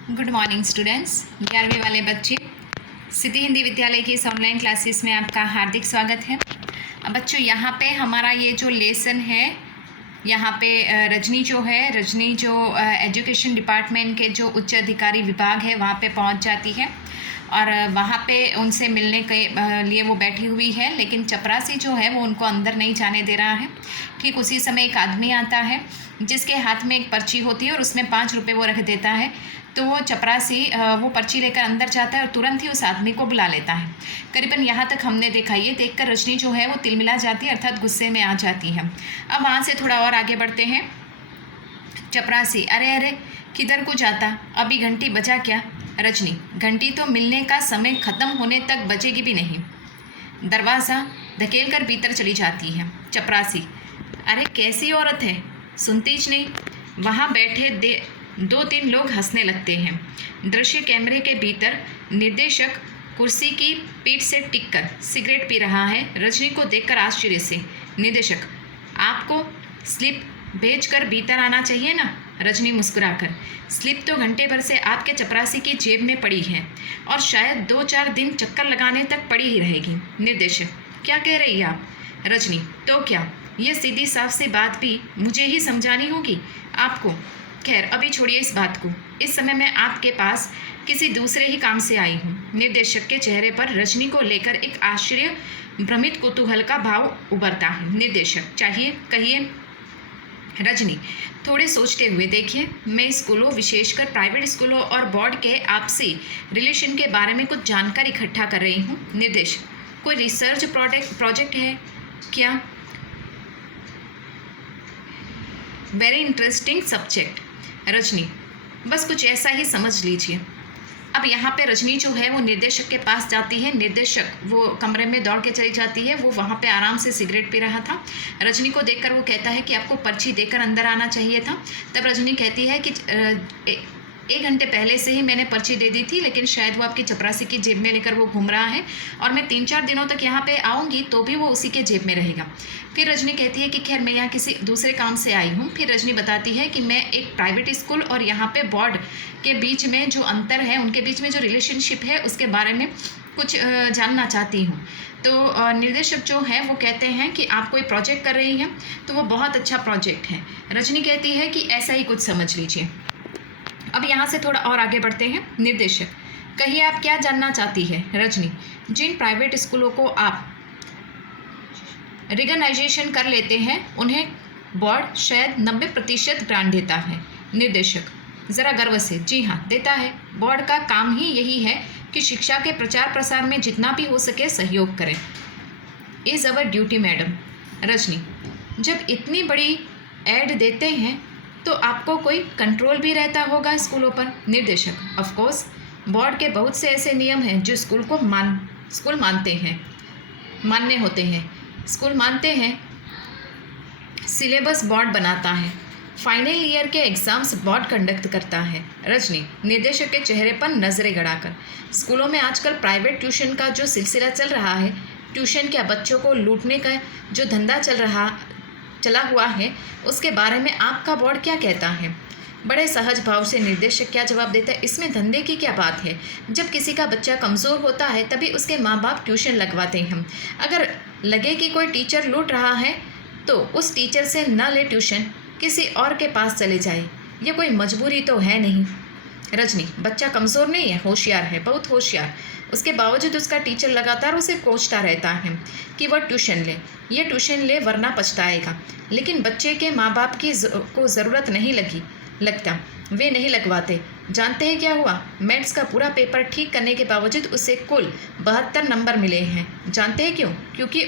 Good morning students. 11वीं वाले बच्चे, सिद्धि हिंदी विद्यालय की इस ऑनलाइन क्लासेस में आपका हार्दिक स्वागत है। अब बच्चों, यहाँ पे हमारा ये जो लेसन है, यहाँ पे रजनी जो एजुकेशन डिपार्टमेंट के जो उच्च अधिकारी विभाग है वहाँ पे पहुँच जाती है और वहाँ पे उनसे मिलने के लिए वो बैठी हुई है, लेकिन चपरासी जो है वो उनको अंदर नहीं जाने दे रहा है। ठीक उसी समय एक आदमी आता है जिसके हाथ में एक पर्ची होती है और उसमें 5 रुपये वो रख देता है। तो वो चपरासी वो पर्ची लेकर अंदर जाता है और तुरंत ही उस आदमी को बुला लेता है। करीबन यहाँ तक हमने देखा। ये देखकर रजनी जो है वो तिलमिला जाती है, अर्थात गुस्से में आ जाती है। अब वहाँ से थोड़ा और आगे बढ़ते हैं। चपरासी, अरे अरे किधर को जाता, अभी घंटी बजा क्या? रजनी, घंटी तो मिलने का समय ख़त्म होने तक बजेगी भी नहीं। दरवाज़ा धकेल कर भीतर चली जाती है। चपरासी, अरे कैसी औरत है, सुनती ज नहीं। वहाँ बैठे 2-3 लोग हंसने लगते हैं। दृश्य कैमरे के भीतर निर्देशक कुर्सी की पीठ से टिककर सिगरेट पी रहा है। रजनी को देखकर आश्चर्य से, निर्देशक, आपको स्लिप भेजकर भीतर आना चाहिए ना? रजनी मुस्कुराकर, स्लिप तो घंटे भर से आपके चपरासी की जेब में पड़ी है और शायद 2-4 दिन चक्कर लगाने तक पड़ी ही रहेगी। निर्देशक, क्या कह रही है आप? रजनी, तो क्या, यह सीधी साफ सी बात भी मुझे ही समझानी होगी आपको। खैर, अभी छोड़िए इस बात को। इस समय मैं आपके पास किसी दूसरे ही काम से आई हूँ। निर्देशक के चेहरे पर रजनी को लेकर एक आश्चर्य भ्रमित कुतूहल का भाव उभरता है। निर्देशक, चाहिए, कहिए। रजनी, थोड़े सोचते हुए देखिए, मैं स्कूलों, विशेषकर प्राइवेट स्कूलों और बोर्ड के आपसी रिलेशन के बारे में कुछ जानकारी इकट्ठा कर रही हूँ। निर्देशक, कोई रिसर्च प्रोजेक्ट है क्या? Very interesting subject. रजनी, बस कुछ ऐसा ही समझ लीजिए। अब यहाँ पे रजनी जो है वो निर्देशक के पास जाती है। निर्देशक वो कमरे में दौड़ के चली जाती है। वो वहाँ पे आराम से सिगरेट पी रहा था। रजनी को देखकर वो कहता है कि आपको पर्ची देकर अंदर आना चाहिए था। तब रजनी कहती है कि 1 घंटे पहले से ही मैंने पर्ची दे दी थी, लेकिन शायद वो आपकी चपरासी की जेब में लेकर वो घूम रहा है और मैं 3-4 दिनों तक यहाँ पे आऊँगी तो भी वो उसी के जेब में रहेगा। फिर रजनी कहती है कि खैर, मैं यहाँ किसी दूसरे काम से आई हूँ। फिर रजनी बताती है कि मैं एक प्राइवेट स्कूल और यहाँ पे बोर्ड के बीच में जो अंतर है, उनके बीच में जो रिलेशनशिप है, उसके बारे में कुछ जानना चाहती हूँ। तो निर्देशक जो है वो कहते हैं कि आप कोई प्रोजेक्ट कर रही हैं, तो वो बहुत अच्छा प्रोजेक्ट है। रजनी कहती है कि ऐसा ही कुछ समझ लीजिए। अब यहाँ से थोड़ा और आगे बढ़ते हैं। निर्देशक, कहिए आप क्या जानना चाहती है? रजनी, जिन प्राइवेट स्कूलों को आप रिकॉग्नाइजेशन कर लेते हैं उन्हें बोर्ड शायद 90% ग्रांट देता है। निर्देशक, ज़रा गर्व से, जी हाँ, देता है। बोर्ड का काम ही यही है कि शिक्षा के प्रचार प्रसार में जितना भी हो सके सहयोग करें। Is our duty madam. Rajni, जब इतनी बड़ी एड देते हैं तो आपको कोई कंट्रोल भी रहता होगा स्कूलों पर। निर्देशक, ऑफ कोर्स, बोर्ड के बहुत से ऐसे नियम हैं जो स्कूल मानने होते हैं। स्कूल मानते हैं, सिलेबस बोर्ड बनाता है, फाइनल ईयर के एग्ज़ाम्स बोर्ड कंडक्ट करता है। रजनी, निर्देशक के चेहरे पर नज़रें गड़ाकर, स्कूलों में आजकल प्राइवेट ट्यूशन का जो सिलसिला चल रहा है, ट्यूशन क्या बच्चों को लूटने का जो धंधा चला हुआ है, उसके बारे में आपका बोर्ड क्या कहता है? बड़े सहज भाव से निर्देशक क्या जवाब देता है, इसमें धंधे की क्या बात है? जब किसी का बच्चा कमज़ोर होता है तभी उसके माँ बाप ट्यूशन लगवाते हैं। अगर लगे कि कोई टीचर लूट रहा है तो उस टीचर से न ले ट्यूशन, किसी और के पास चले जाए। ये कोई मजबूरी तो है नहीं। रजनी, बच्चा कमज़ोर नहीं है, होशियार है, बहुत होशियार। उसके बावजूद उसका टीचर लगातार उसे कोचता रहता है कि वह ट्यूशन ले, ये ट्यूशन ले वरना पछताएगा। लेकिन बच्चे के माँ बाप को ज़रूरत नहीं लगता, वे नहीं लगवाते। जानते हैं क्या हुआ? मैथ्स का पूरा पेपर ठीक करने के बावजूद उसे कुल 72 नंबर मिले हैं। जानते हैं क्यों? क्योंकि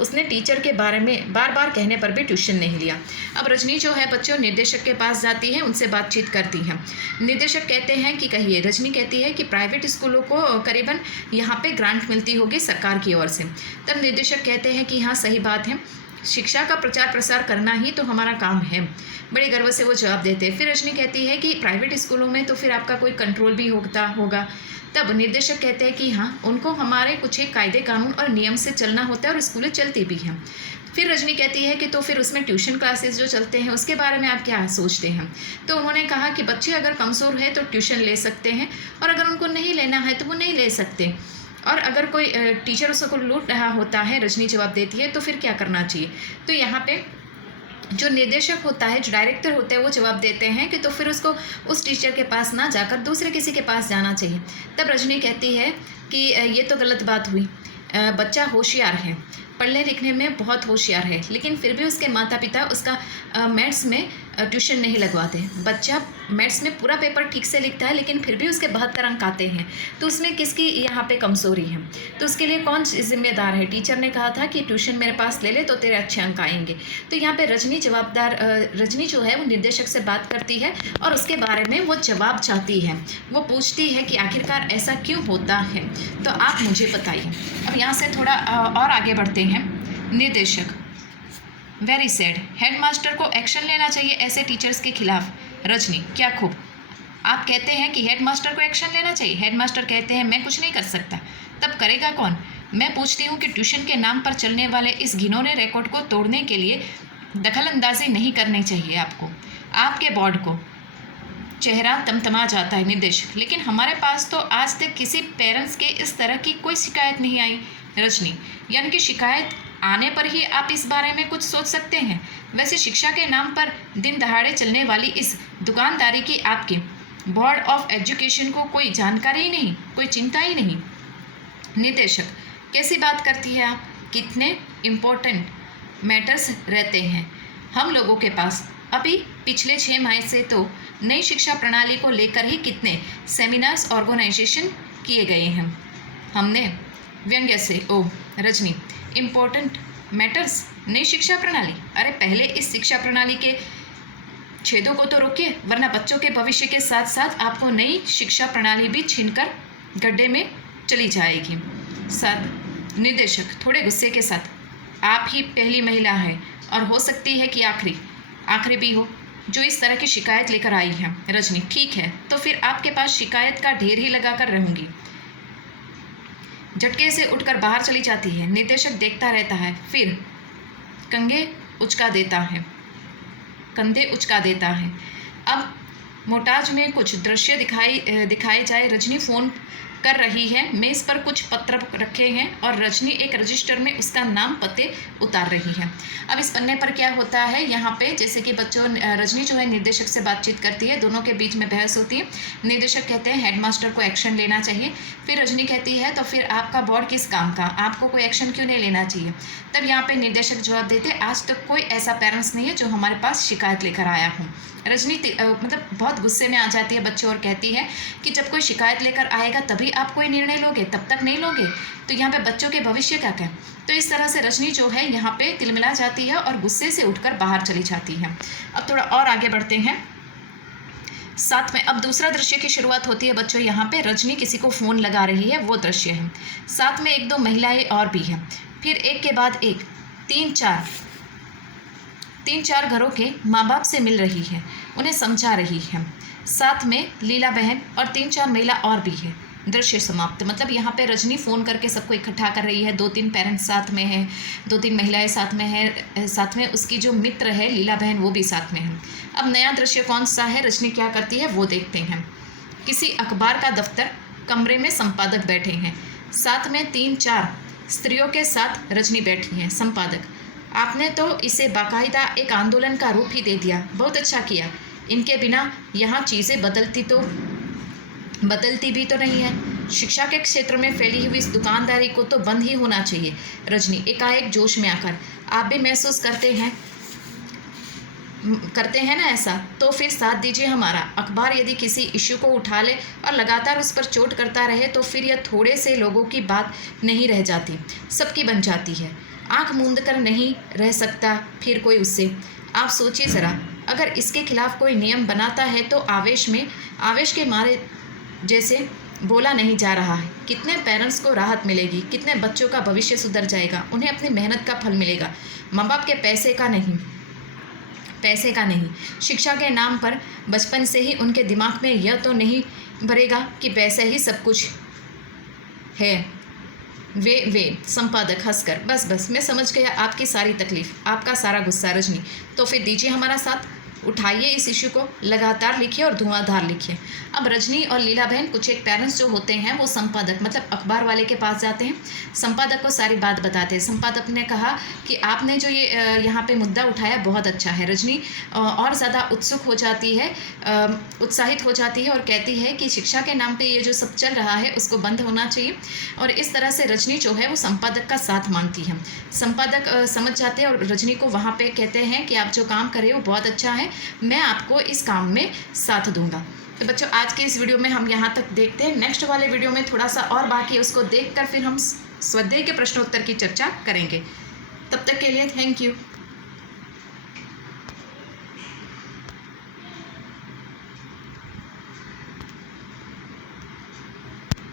उसने टीचर के बारे में बार बार कहने पर भी ट्यूशन नहीं लिया। अब रजनी जो है बच्चों निर्देशक के पास जाती है, उनसे बातचीत करती है। निर्देशक कहते हैं कि कहिए। रजनी कहती है कि प्राइवेट स्कूलों को करीबन यहाँ पे ग्रांट मिलती होगी सरकार की ओर से। तब निर्देशक कहते हैं कि हाँ, सही बात है, शिक्षा का प्रचार प्रसार करना ही तो हमारा काम है। बड़े गर्व से वो जवाब देते हैं। फिर रजनी कहती है कि प्राइवेट स्कूलों में तो फिर आपका कोई कंट्रोल भी होगा। तब निर्देशक कहते हैं कि हाँ, उनको हमारे कुछ एक कायदे कानून और नियम से चलना होता है और स्कूलें चलती भी हैं। फिर रजनी कहती है कि तो फिर उसमें ट्यूशन क्लासेस जो चलते हैं उसके बारे में आप क्या सोचते हैं। तो उन्होंने कहा कि बच्चे अगर कमज़ोर है तो ट्यूशन ले सकते हैं, और अगर उनको नहीं लेना है तो वो नहीं ले सकते, और अगर कोई टीचर उसको लूट रहा होता है, रजनी जवाब देती है, तो फिर क्या करना चाहिए। तो यहाँ पे जो निर्देशक होता है, जो डायरेक्टर होते हैं, वो जवाब देते हैं कि तो फिर उसको उस टीचर के पास ना जाकर दूसरे किसी के पास जाना चाहिए। तब रजनी कहती है कि ये तो गलत बात हुई, बच्चा होशियार है, पढ़ने लिखने में बहुत होशियार है, लेकिन फिर भी उसके माता पिता उसका मैथ्स में ट्यूशन नहीं लगवाते। बच्चा मैथ्स में पूरा पेपर ठीक से लिखता है, लेकिन फिर भी उसके 72 अंक आते हैं, तो उसमें किसकी यहाँ पे कमज़ोरी है। तो उसके लिए कौन जिम्मेदार है। टीचर ने कहा था कि ट्यूशन मेरे पास ले ले तो तेरे अच्छे अंक आएंगे। तो यहाँ पे रजनी जो है वो निर्देशक से बात करती है और उसके बारे में वो जवाब चाहती है। वो पूछती है कि आखिरकार ऐसा क्यों होता है, तो आप मुझे बताइए। अब यहाँ से थोड़ा और आगे बढ़ते हैं। निर्देशक, वेरी सैड, हेडमास्टर को एक्शन लेना चाहिए ऐसे टीचर्स के खिलाफ। रजनी, क्या खूब, आप कहते हैं कि हेडमास्टर को एक्शन लेना चाहिए। हेडमास्टर कहते हैं मैं कुछ नहीं कर सकता। तब करेगा कौन। मैं पूछती हूँ कि ट्यूशन के नाम पर चलने वाले इस घिनौने रिकॉर्ड को तोड़ने के लिए दखलंदाजी नहीं करनी चाहिए आपको। आपके बोर्ड को चेहरा तमतमा जाता है निर्देशक, लेकिन हमारे पास तो आज तक किसी पेरेंट्स के इस तरह की कोई शिकायत नहीं आई। रजनी, यानी कि शिकायत आने पर ही आप इस बारे में कुछ सोच सकते हैं। वैसे शिक्षा के नाम पर दिन दहाड़े चलने वाली इस दुकानदारी की आपके बोर्ड ऑफ एजुकेशन को कोई जानकारी ही नहीं, कोई चिंता ही नहीं। निर्देशक, कैसी बात करती है आप। कितने इम्पोर्टेंट मैटर्स रहते हैं हम लोगों के पास। अभी पिछले 6 माह से तो नई शिक्षा प्रणाली को लेकर ही कितने सेमिनार्स ऑर्गेनाइजेशन किए गए हैं हमने। व्यंग्य से, ओह रजनी, इम्पोर्टेंट मैटर्स, नई शिक्षा प्रणाली। अरे पहले इस शिक्षा प्रणाली के छेदों को तो रोकिए, वरना बच्चों के भविष्य के साथ साथ आपको नई शिक्षा प्रणाली भी छीनकर गड्ढे में चली जाएगी। साथ निर्देशक थोड़े गुस्से के साथ, आप ही पहली महिला है और हो सकती है कि आखिरी भी हो जो इस तरह की शिकायत लेकर आई है। रजनी, ठीक है, तो फिर आपके पास शिकायत का ढेर ही लगाकर रहूँगी। झटके से उठकर बाहर चली जाती है। निर्देशक देखता रहता है, फिर कंधे उचका देता है। अब मोटाज में कुछ दृश्य दिखाए जाए। रजनी फ़ोन कर रही है, मेज़ पर कुछ पत्र रखे हैं और रजनी एक रजिस्टर में उसका नाम पते उतार रही है। अब इस पन्ने पर क्या होता है, यहाँ पे जैसे कि रजनी जो है निर्देशक से बातचीत करती है, दोनों के बीच में बहस होती है। निर्देशक कहते हैं हेडमास्टर को एक्शन लेना चाहिए। फिर रजनी कहती है तो फिर आपका बोर्ड किस काम का, आपको कोई एक्शन क्यों नहीं लेना चाहिए। तब यहाँ पे निर्देशक जवाब देते, आज तक कोई ऐसा पेरेंट्स नहीं है जो हमारे पास शिकायत लेकर आया हूँ। रजनी मतलब बहुत गुस्से में आ जाती है बच्चे और कहती है कि जब कोई शिकायत लेकर आएगा तभी आप कोई निर्णय लोगे, तब तक नहीं लोगे। तो यहाँ पे बच्चों के भविष्य का क्या। तो इस तरह से रजनी जो है यहाँ पे तिलमिला जाती है और गुस्से से उठकर बाहर चली जाती है। अब थोड़ा और आगे बढ़ते हैं। साथ में अब दूसरा दृश्य की शुरुआत होती है बच्चों। यहाँ पे रजनी किसी को फ़ोन लगा रही है, वो दृश्य है। साथ में 1-2 महिलाएं और भी हैं। फिर एक के बाद एक 3-4 घरों के माँ बाप से मिल रही है, उन्हें समझा रही है। साथ में लीला बहन और 3-4 महिला और भी है। दृश्य समाप्त। मतलब यहाँ पे रजनी फ़ोन करके सबको इकट्ठा कर रही है। 2-3 पेरेंट्स साथ में हैं, 2-3 महिलाएं साथ में हैं, साथ में उसकी जो मित्र है लीला बहन वो भी साथ में है। अब नया दृश्य कौन सा है, रजनी क्या करती है वो देखते हैं। किसी अखबार का दफ्तर, कमरे में संपादक बैठे हैं। साथ में 3-4 स्त्रियों के साथ रजनी बैठी हैं। संपादक, आपने तो इसे बाकायदा एक आंदोलन का रूप ही दे दिया, बहुत अच्छा किया। इनके बिना यहाँ चीज़ें बदलती भी तो नहीं है। शिक्षा के क्षेत्र में फैली हुई इस दुकानदारी को तो बंद ही होना चाहिए। रजनी एकाएक जोश में आकर, आप भी महसूस करते हैं ना ऐसा, तो फिर साथ दीजिए हमारा। अखबार यदि किसी इश्यू को उठा ले और लगातार उस पर चोट करता रहे तो फिर यह थोड़े से लोगों की बात नहीं रह जाती, सबकी बन जाती है। आँख मूंद कर नहीं रह सकता फिर कोई उससे। आप सोचिए ज़रा, अगर इसके खिलाफ कोई नियम बनाता है तो आवेश के मारे जैसे बोला नहीं जा रहा है। कितने पेरेंट्स को राहत मिलेगी, कितने बच्चों का भविष्य सुधर जाएगा, उन्हें अपनी मेहनत का फल मिलेगा, माँ बाप के पैसे का नहीं। शिक्षा के नाम पर बचपन से ही उनके दिमाग में यह तो नहीं भरेगा कि पैसा ही सब कुछ है। वे संपादक हंसकर, बस बस मैं समझ गया आपकी सारी तकलीफ, आपका सारा गुस्सा रजनी। तो फिर दीजिए हमारा साथ, उठाइए इस इश्यू को, लगातार लिखिए और धुआंधार लिखिए। अब रजनी और लीला बहन, कुछ एक पेरेंट्स जो होते हैं वो संपादक मतलब अखबार वाले के पास जाते हैं, संपादक को सारी बात बताते हैं। संपादक ने कहा कि आपने जो ये यहाँ पे मुद्दा उठाया बहुत अच्छा है। रजनी और ज़्यादा उत्सुक हो जाती है, उत्साहित हो जाती है और कहती है कि शिक्षा के नाम पे ये जो सब चल रहा है उसको बंद होना चाहिए। और इस तरह से रजनी जो है वो संपादक का साथ मांगती है। संपादक समझ जाते हैं और रजनी को वहाँ पे कहते हैं कि आप जो काम कर रहे हो बहुत अच्छा है, मैं आपको इस काम में साथ दूंगा। तो बच्चों आज के इस वीडियो में हम यहाँ तक देखते हैं। नेक्स्ट वाले वीडियो में थोड़ा सा और बाकी उसको देखकर फिर हम स्वाध्याय के प्रश्नोत्तर की चर्चा करेंगे। तब तक के लिए थैंक यू।